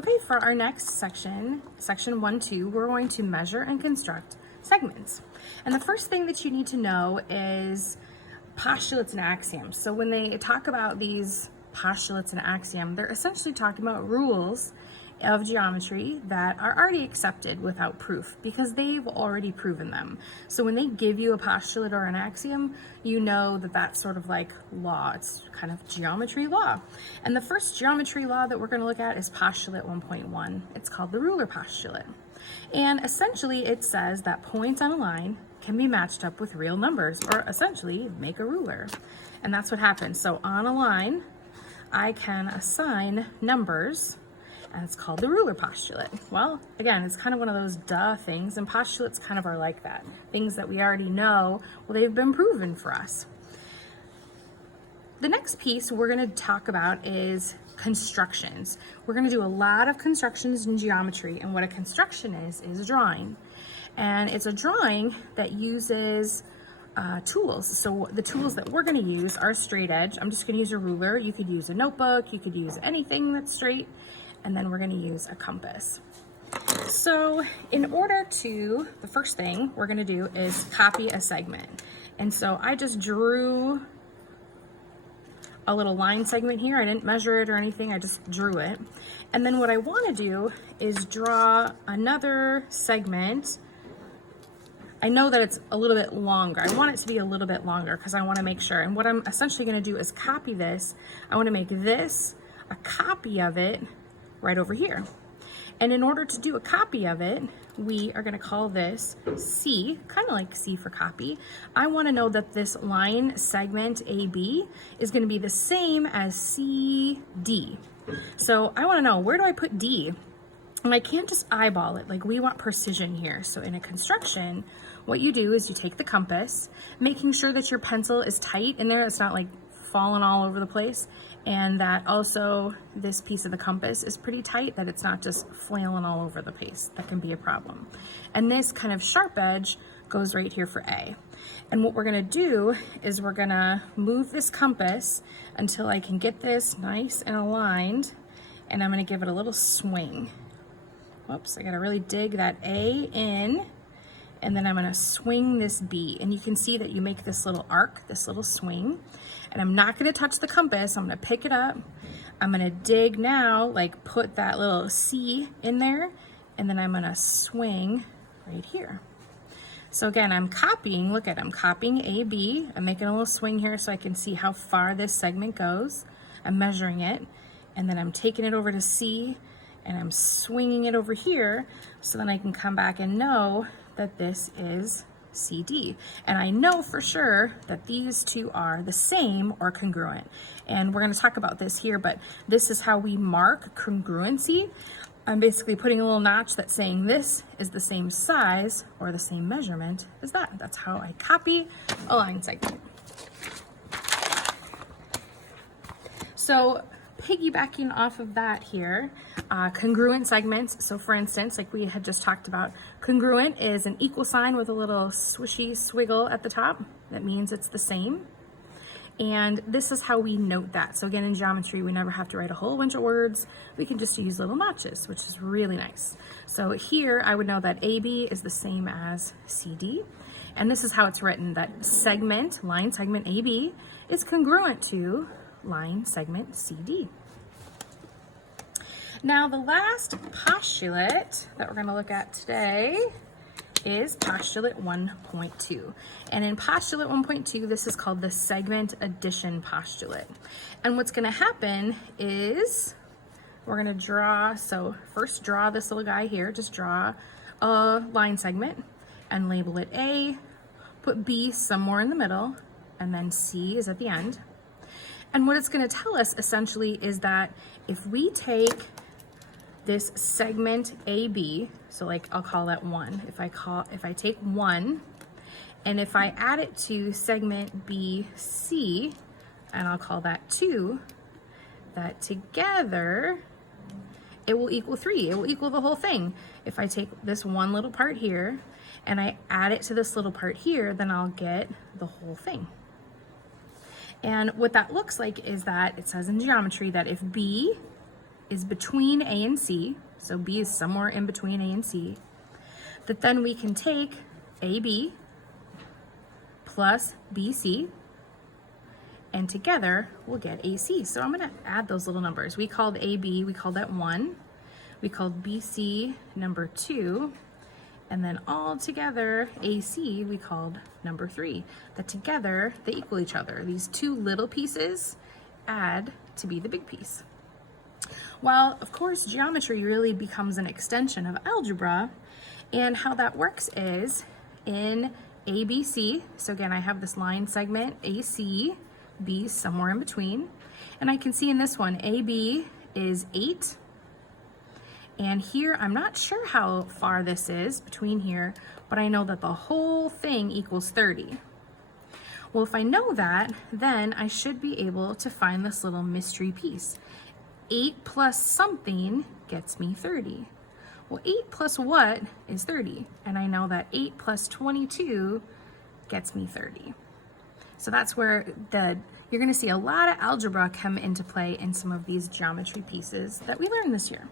Okay, for our next section, section 1-2, we're going to measure and construct segments. And the first thing that you need to know is postulates and axioms. So when they talk about these postulates and axioms, they're essentially talking about rules of geometry that are already accepted without proof because they've already proven them. So when they give you a postulate or an axiom, you know that that's sort of like law. It's kind of geometry law. And the first geometry law that we're going to look at is postulate 1.1. It's called the ruler postulate. And essentially it says that points on a line can be matched up with real numbers, or essentially make a ruler. And that's what happens. So on a line, I can assign numbers, and it's called the ruler postulate. Well, again, it's kind of one of those duh things, and postulates kind of are like that. Things that we already know, well, they've been proven for us. The next piece we're going to talk about is constructions. We're going to do a lot of constructions in geometry, and what a construction is a drawing. And it's a drawing that uses tools. So the tools that we're going to use are straight edge. I'm just going to use a ruler. You could use a notebook. You could use anything that's straight. And then we're going to use a compass. So in order to, the first thing we're going to do is copy a segment. And so I just drew a little line segment here. I didn't measure it or anything. I just drew it. And then what I want to do is draw another segment. I know that it's a little bit longer. I want it to be a little bit longer because I want to make sure. And what I'm essentially going to do is copy this. I want to make this a copy of it right over here. And in order to do a copy of it, we are going to call this C, kind of like C for copy. I want to know that this line segment AB is going to be the same as CD. So I want to know, where do I put D? And I can't just eyeball it, like we want precision here. So in a construction, what you do is you take the compass, making sure that your pencil is tight in there, it's not like falling all over the place, and that also this piece of the compass is pretty tight, that it's not just flailing all over the place. That can be a problem. And this kind of sharp edge goes right here for A. And what we're gonna do is we're gonna move this compass until I can get this nice and aligned, and I'm gonna give it a little swing. Whoops, I gotta really dig that A in, and then I'm gonna swing this B. And you can see that you make this little arc, this little swing. And I'm not gonna touch the compass, I'm gonna pick it up. I'm gonna dig now, like put that little C in there, and then I'm gonna swing right here. So again, I'm copying, look at it, I'm copying AB. I'm making a little swing here so I can see how far this segment goes. I'm measuring it, and then I'm taking it over to C, and I'm swinging it over here so then I can come back and know that this is CD. And I know for sure that these two are the same or congruent. And we're going to talk about this here, but this is how we mark congruency. I'm basically putting a little notch that's saying this is the same size or the same measurement as that. That's how I copy a line segment. So piggybacking off of that here, congruent segments. So for instance, like we had just talked about, congruent is an equal sign with a little swishy swiggle at the top. That means it's the same. And this is how we note that. So again, in geometry, we never have to write a whole bunch of words. We can just use little notches, which is really nice. So here I would know that AB is the same as CD. And this is how it's written, that segment, line segment AB is congruent to line segment CD. Now the last postulate that we're going to look at today is postulate 1.2. And in postulate 1.2, this is called the segment addition postulate. And what's going to happen is we're going to draw, so first draw this little guy here, just draw a line segment and label it A, put B somewhere in the middle, and then C is at the end. And what it's going to tell us essentially is that if we take this segment AB, so like I'll call that 1. If I take 1 and if I add it to segment BC, and I'll call that 2, that together it will equal 3. It will equal the whole thing. If I take this one little part here and I add it to this little part here, then I'll get the whole thing. And what that looks like is that it says in geometry that if B is between A and C, so B is somewhere in between A and C, that then we can take AB plus BC, and together we'll get AC. So I'm gonna add those little numbers. We called AB, we called that 1. We called BC number 2. And then all together, AC, we called number 3. That together, they equal each other. These two little pieces add to be the big piece. Well, of course, geometry really becomes an extension of algebra. And how that works is in ABC, so again, I have this line segment, AC, B is somewhere in between. And I can see in this one, AB is 8. And here, I'm not sure how far this is between here, but I know that the whole thing equals 30. Well, if I know that, then I should be able to find this little mystery piece. 8 plus something gets me 30. Well, 8 plus what is 30? And I know that 8 plus 22 gets me 30. So that's where you're gonna see a lot of algebra come into play in some of these geometry pieces that we learned this year.